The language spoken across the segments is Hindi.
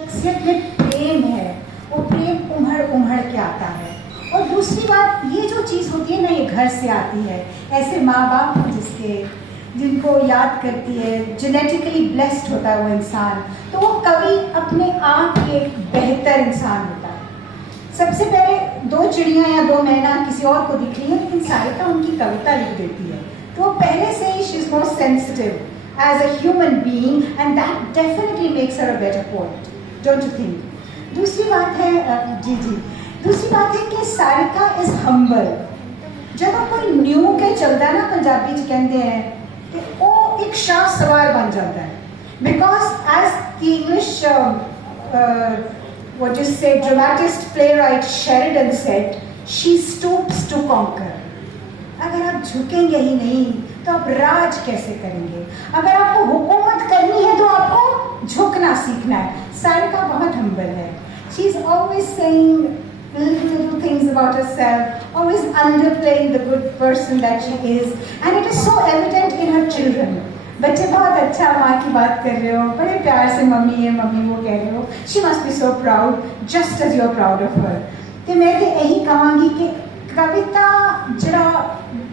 शख्सियत में प्रेम है, वो प्रेम उमड़ उमड़ के आता है। और दूसरी बात, ये जो चीज़ होती है ना, ये घर से आती है। ऐसे माँ बाप हैं जिनको याद करती है, जेनेटिकली ब्लेस्ड होता है वो इंसान, तो वो कभी अपने आप ही एक बेहतर इंसान होता है। सबसे पहले दो चिड़ियाँ या दो मैना किसी और को दिख रही है, लेकिन सारिका उनकी कविता लिख देती है, तो वो पहले से ही she is more sensitive as a human being, and that definitely makes her a better poet, don't you think? दूसरी बात है दूसरी बात है कि सारिका is humble। जब आप कोई न्यू के चलता है ना, पंजाबी च कहते हैं कि वो एक शाह सवार बन जाता है, because as the English what you say dramatist playwright Sheridan said, she stoops to conquer। अगर आप झुकेंगे ही नहीं तो आप राज कैसे करेंगे? अगर आपको हुकूमत करनी है तो आपको झुकना सीखना है। सारिका बहुत हम्बल है। She is always saying little things about herself, always underplaying the good person that she is, and it is so evident in her children। बच्चे बहुत अच्छा माँ की बात कर रहे हो, बड़े प्यार से मम्मी ये मम्मी वो कह रहे हो। She must be so proud, just as you are proud of her। तो मैं तो यही कहूँगी कि कविता जरा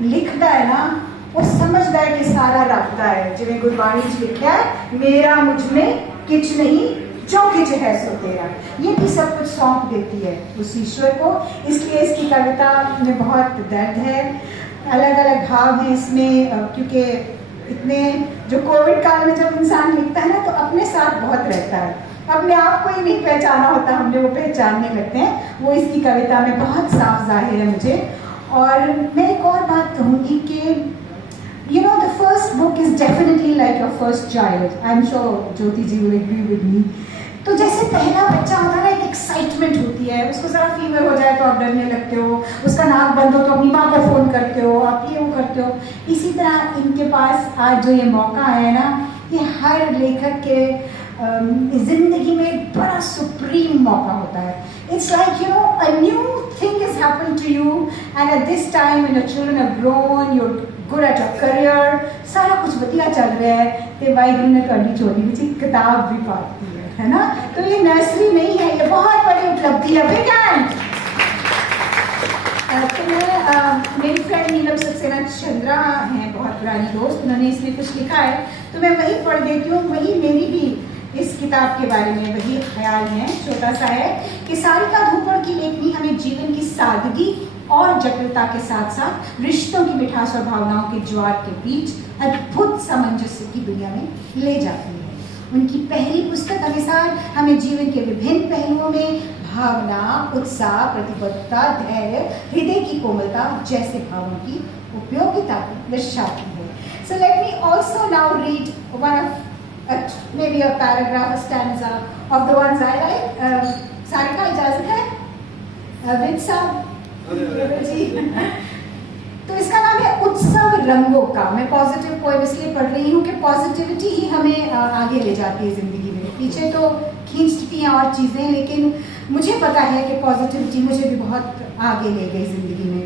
लिखता है ना, वो समझता है कि सारा रखता है। जिन्हें गुरबाणी च लिखा है, मेरा मुझ में किच नहीं, जो किच है सो तेरा। ये भी सब कुछ सौंप देती है उस ईश्वर को, इसलिए इसकी कविता में बहुत दर्द है, अलग अलग भाव हैं इसमें। क्योंकि इतने जो कोविड काल में जब इंसान लिखता है ना, तो अपने साथ बहुत रहता है, अपने आप को ही नहीं पहचाना होता, हमने वो पहचानने लगते हैं। वो इसकी कविता में बहुत साफ जाहिर है मुझे। और मैं एक और बात कहूँगी कि you know the first book is definitely like your first child। I'm sure Jyoti ji will agree with me। तो जैसे पहला बच्चा होता है ना, एक एक्साइटमेंट होती है, उसको ज़रा फीवर हो जाए तो आप डरने लगते हो, उसका नाक बंद हो तो अपनी माँ को फ़ोन करते हो, आप ये वो करते हो। इसी तरह इनके पास आज जो ये मौका है ना, ये हर लेखक के ज़िंदगी में एक बड़ा सुप्रीम मौका होता है। It's like, you know, a new thing has happened to you, and at this time when your children have grown, you're good at your career, सारा कुछ बढ़िया चल रहा है, तो वाहिगुरू ने ਤੁਹਾਡੀ ਝੋਲੀ ਵਿੱਚ एक किताब भी पाती है ना। तो ये नर्सरी नहीं है, ये बहुत बड़ी उपलब्धि है। Big hand. तो मैं मेरी फ्रेंड नीलम सक्सेना चंद्रा हैं, बहुत पुरानी दोस्त, उन्होंने इसमें कुछ लिखा है, तो मैं वही पढ़ देती हूँ। वही मेरी भी इस किताब के बारे में वही ख्याल है, छोटा सा है कि सारिका धूपड़ की लेखनी हमें जीवन की सादगी और जटिलता के साथ साथ रिश्तों की मिठास और भावनाओं के ज्वार के बीच अद्भुत सामंजस्य की दुनिया में ले जाती है। उनकी पहली पुस्तक अनुसार हमें जीवन के विभिन्न पहलुओं में भावना, उत्साह, प्रतिबद्धता, धैर्य, हृदय की कोमलता जैसे भावों की उपयोगिता को दर्शाती है। So let me also now read one of maybe a paragraph, a stanza of the ones I like। Sarika इजाजत है विद साहब जी। तो इसका नाम है उत्सव रंगों का। मैं पॉजिटिव पोएम इसलिए पढ़ रही हूँ कि पॉजिटिविटी ही हमें आगे ले जाती है जिंदगी में। पीछे तो खींचती हैं और चीज़ें, लेकिन मुझे पता है कि पॉजिटिविटी मुझे भी बहुत आगे ले गई जिंदगी में।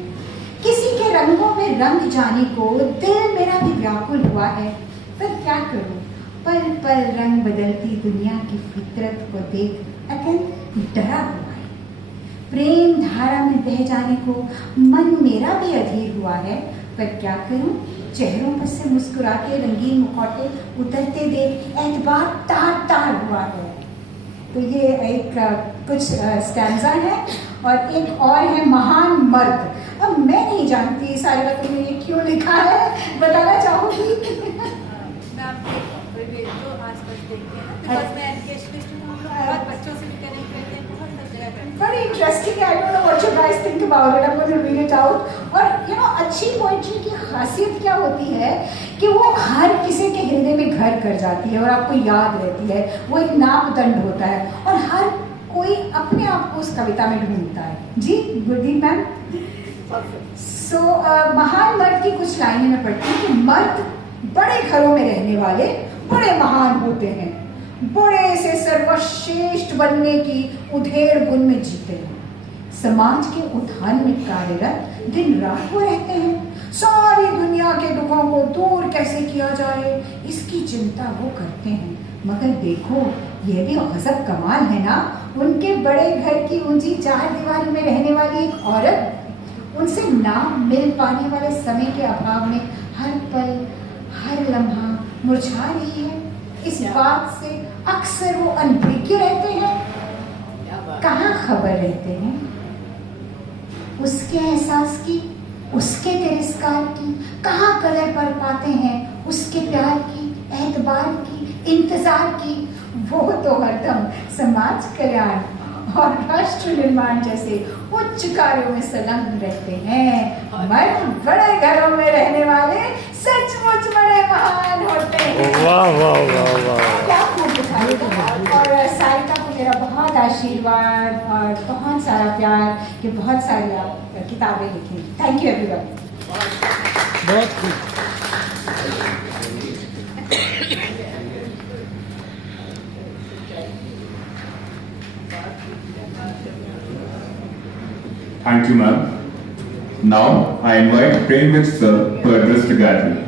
किसी के रंगों में रंग जाने को दिल मेरा भी व्याकुल हुआ है, पर क्या करूँ, पल पल रंग बदलती दुनिया की फितरत को देख अकल डरा हुआ है। प्रेम धारा में बह जाने को मन मेरा भी अधीर हुआ है, पर क्या करूं, चेहरों पर से मुस्कुराते रंगीन मुखौटे उतरते देख एतबार तार तार हुआ है। तो ये एक कुछ स्टैंजा है, और एक और है महान मर्द। अब मैं नहीं जानती सारिका तुमने ये क्यों लिखा है, बताना चाहूँगी। Very interesting। I don't know what you guys think about it। I'm going to read it out। और you know, अच्छी पोइट्री की खासियत क्या होती है कि वो हर किसी के हृदय में घर कर जाती है और आपको याद रहती है। वो एक नापदंड होता है और हर कोई अपने आप को उस कविता में ढूंढता है। जी गुरदीप मैम। सो महान मर्द की कुछ लाइनें मैं पढ़ती हूँ कि मर्द बड़े घरों में रहने वाले बड़े महान होते हैं, बड़े से सर्वश्रेष्ठ बनने की उधेड़ बुन में जीते हैं, समाज के उत्थान में कार्यरत दिन रात वो रहते हैं, सारी दुनिया के दुखों को दूर कैसे किया जाए इसकी चिंता वो करते हैं, मगर देखो ये भी गजब कमाल है ना, उनके बड़े घर की ऊंची चार दीवारी में रहने वाली एक औरत उनसे ना मिल पाने वाले समय के अभाव में हर पल हर लम्हा मुरझा रही है। इस बात से अक्सर वो अनभिज्ञ रहते हैं, कहाँ खबर रहते हैं उसके एहसास की, उसके तिरस्कार की, कहाँ कदर कर पाते हैं उसके प्यार की, एतबार की, इंतजार की। वो तो हरदम समाज कल्याण और राष्ट्र निर्माण जैसे उच्च कार्यों में संलग्न रहते हैं। मर्द बड़े घरों में रहने वाले सचमुच बड़े महान होते हैं। वाह वाह वाह वाह। क्या खूब दिखाई। और सारिका को मेरा बहुत आशीर्वाद और बहुत सारा प्यार कि बहुत सारी आप किताबें लिखी। Thank you everyone. बहुत खूब। Thank you, ma'am. Now, I invite Premvit sir to address the gathering.